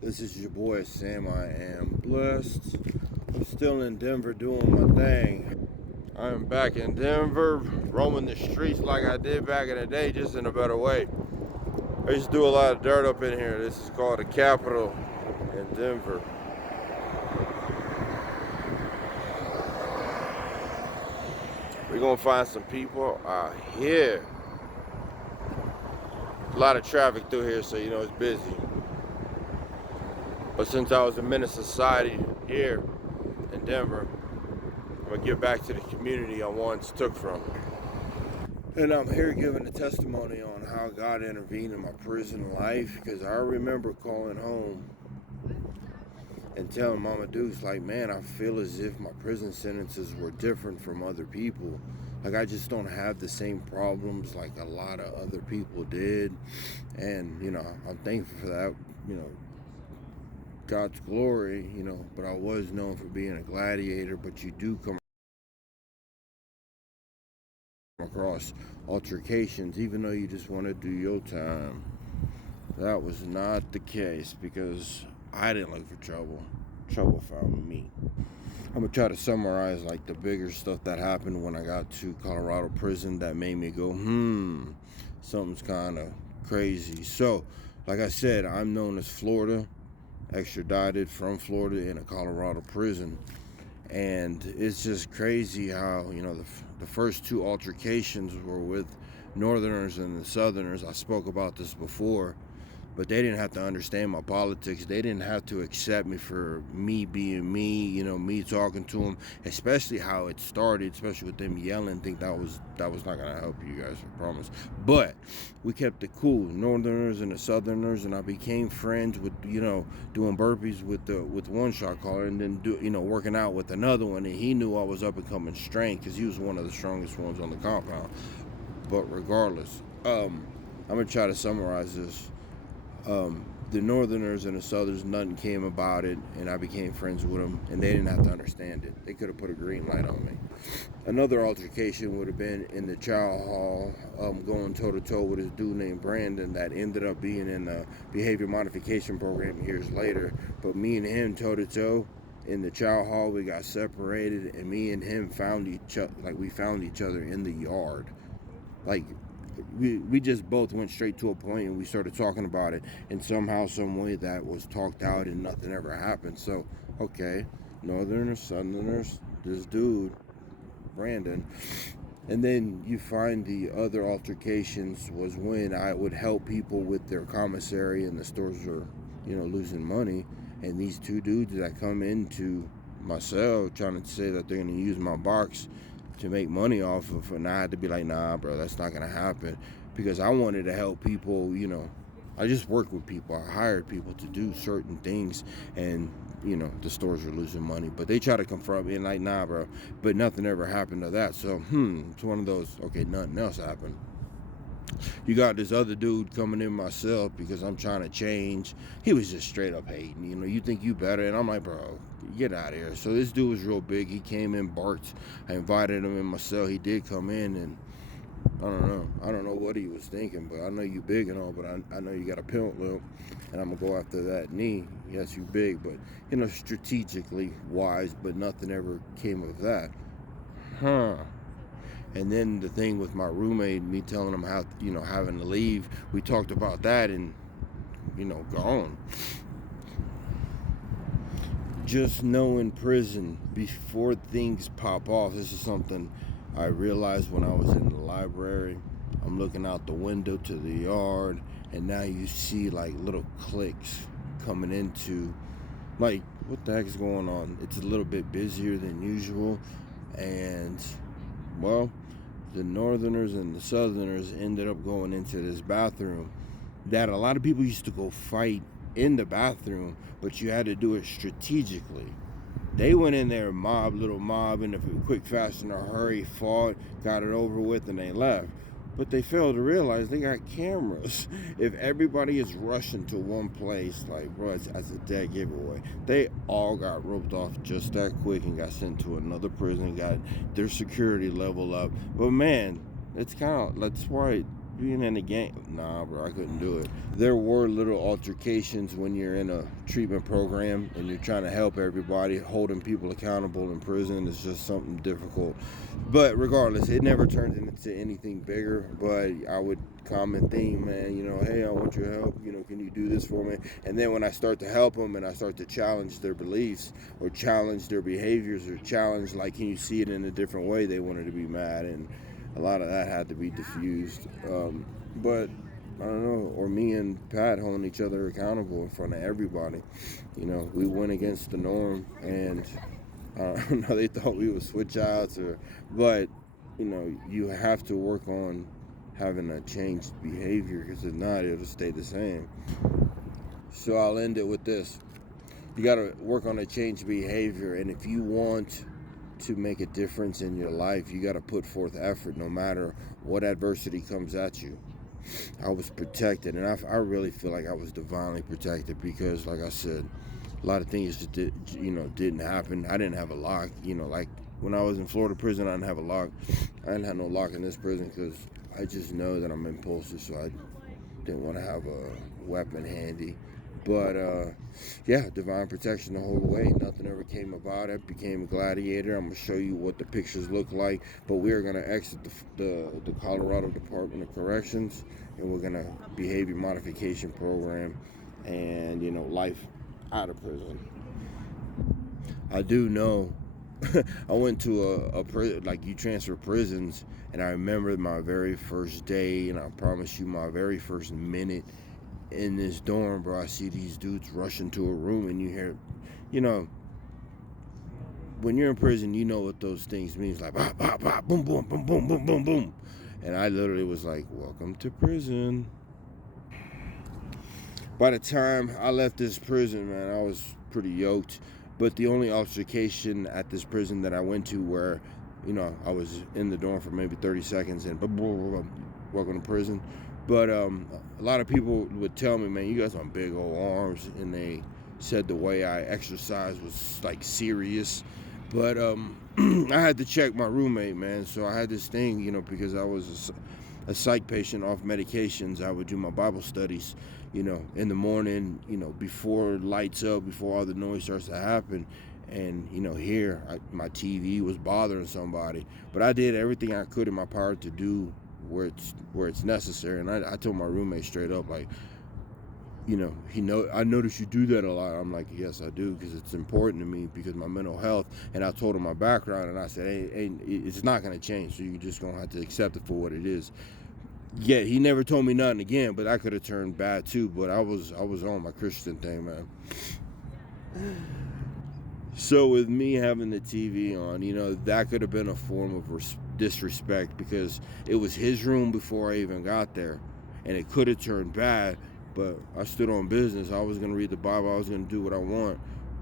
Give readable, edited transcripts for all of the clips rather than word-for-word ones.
This is your boy Sam. I am blessed. I'm still in Denver doing my thing. I'm back in Denver, roaming the streets like I did back in the day, just in a better way. I used to do a lot of dirt up in here. This is called the Capitol in Denver. We're gonna find some people out here. A lot of traffic through here, so you know it's busy. But since I was a menace to society here in Denver, I'm gonna give back to the community I once took from. And I'm here giving a testimony on how God intervened in my prison life, because I remember calling home and telling Mama Dukes, like, man, I feel as if my prison sentences were different from other people. Like, I just don't have the same problems like a lot of other people did. And, you know, I'm thankful for that, you know, God's glory, you know, but I was known for being a gladiator. But you do come across altercations, even though you just want to do your time. That was not the case, because I didn't look for trouble. Trouble found me. I'm gonna try to summarize like the bigger stuff that happened when I got to Colorado prison that made me go, something's kind of crazy. So, like I said, I'm known as Florida, extradited from Florida in a Colorado prison. And it's just crazy how, you know, the first two altercations were with Northerners and the Southerners. I spoke about this before, but they didn't have to understand my politics. They didn't have to accept me for me being me, you know, me talking to them, especially how it started, especially with them yelling. Think that was not gonna help you guys, I promise. But we kept it cool, Northerners and the Southerners, and I became friends with, you know, doing burpees with one shot caller, and then working out with another one. And he knew I was up and coming strength, because he was one of the strongest ones on the compound. But regardless, I'm gonna try to summarize this. The Northerners and the Southerners, nothing came about it, and I became friends with them, and they didn't have to understand it. They could have put a green light on me. Another altercation would have been in the chow hall, going toe-to-toe with this dude named Brandon that ended up being in the behavior modification program years later. But me and him toe-to-toe in the chow hall, we got separated, and me and him found each other in the yard. Like, we just both went straight to a point, and we started talking about it, and somehow, some way, that was talked out and nothing ever happened. So, okay, Northerners, Southerners, this dude, Brandon. And then you find the other altercations was when I would help people with their commissary and the stores were, you know, losing money, and these two dudes that come into my cell trying to say that they're going to use my box to make money off of, and I had to be like, nah, bro, that's not gonna happen, because I wanted to help people. You know, I just worked with people. I hired people to do certain things, and you know, the stores were losing money, but they try to confront me and like, nah, bro, but nothing ever happened to that. So, it's one of those. Okay, nothing else happened. You got this other dude coming in my cell because I'm trying to change. He was just straight up hating. You know, you think you better, and I'm like, bro, get out of here. So this dude was real big. He came in, barked. I invited him in my cell. He did come in, and I don't know what he was thinking, but I know you big and all, but I know you got a pimp loop, and I'm gonna go after that knee. Yes, you big, but you know, strategically wise, but nothing ever came of that. And then the thing with my roommate, me telling him how, you know, having to leave, we talked about that, and, you know, gone. Just know in prison, before things pop off, this is something I realized when I was in the library. I'm looking out the window to the yard, and now you see like little cliques coming into, like, what the heck is going on? It's a little bit busier than usual, and, well, the Northerners and the Southerners ended up going into this bathroom that a lot of people used to go fight in the bathroom, but you had to do it strategically. They went in there, little mob, in a quick, fast, in a hurry, fought, got it over with, and they left. But they failed to realize they got cameras. If everybody is rushing to one place, like, bro, that's a dead giveaway. They all got roped off just that quick and got sent to another prison, got their security level up. But man, that's why being in the game, nah, bro, I couldn't do it. There were little altercations when you're in a treatment program and you're trying to help everybody. Holding people accountable in prison is just something difficult. But regardless, it never turned into anything bigger. But I would common theme, man, you know, hey, I want your help, you know, can you do this for me? And then when I start to help them and I start to challenge their beliefs or challenge their behaviors or challenge, like, can you see it in a different way, they wanted to be mad. And a lot of that had to be diffused. But I don't know, or me and Pat holding each other accountable in front of everybody. You know, we went against the norm, and I don't know, they thought we would switch outs, but you know, you have to work on having a changed behavior, because if not, it'll stay the same. So I'll end it with this: you got to work on a changed behavior, and if you want to make a difference in your life, you got to put forth effort, no matter what adversity comes at you. I was protected, and I really feel like I was divinely protected, because, like I said, a lot of things just didn't happen. I didn't have a lock, like when I was in Florida prison, I didn't have a lock. I didn't have no lock in this prison because I just know that I'm impulsive, so I didn't want to have a weapon handy. But yeah, divine protection the whole way. Nothing ever came about it. Became a gladiator. I'm gonna show you what the pictures look like. But we're gonna exit the Colorado Department of Corrections, and we're gonna behavior modification program, and life out of prison. I do know. I went to a prison, like you transfer prisons, and I remember my very first day, and I promise you, my very first minute in this dorm, bro. I see these dudes rush into a room, and you hear, when you're in prison, you know what those things mean, like bop, bop, bop, boom, boom, boom, boom, boom, boom, boom. And I literally was like, welcome to prison. By the time I left this prison, man, I was pretty yoked. But the only altercation at this prison that I went to, where I was in the dorm for maybe 30 seconds and welcome to prison. But a lot of people would tell me, man, you got some big old arms, and they said the way I exercised was like serious. But I had to check my roommate, man. So I had this thing, because I was a psych patient off medications. I would do my Bible studies, in the morning, before lights up, before all the noise starts to happen. And here my TV was bothering somebody, but I did everything I could in my power to do where it's necessary. And I told my roommate straight up, like, I notice you do that a lot. I'm like, yes, I do, because it's important to me, because my mental health. And I told him my background, and I said, hey, it's not gonna change, so you're just gonna have to accept it for what it is. Yeah, he never told me nothing again, but I could have turned bad too. But I was on my Christian thing, man. So with me having the TV on, that could have been a form of disrespect, because it was his room before I even got there, and it could have turned bad. But I stood on business. I was gonna read the Bible. I was gonna do what I want.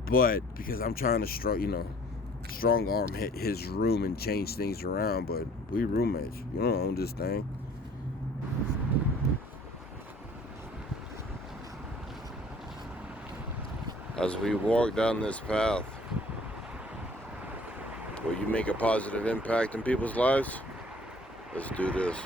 But because I'm trying to strong arm his room and change things around. But we roommates. You don't own this thing. As we walk down this path, will you make a positive impact in people's lives? Let's do this.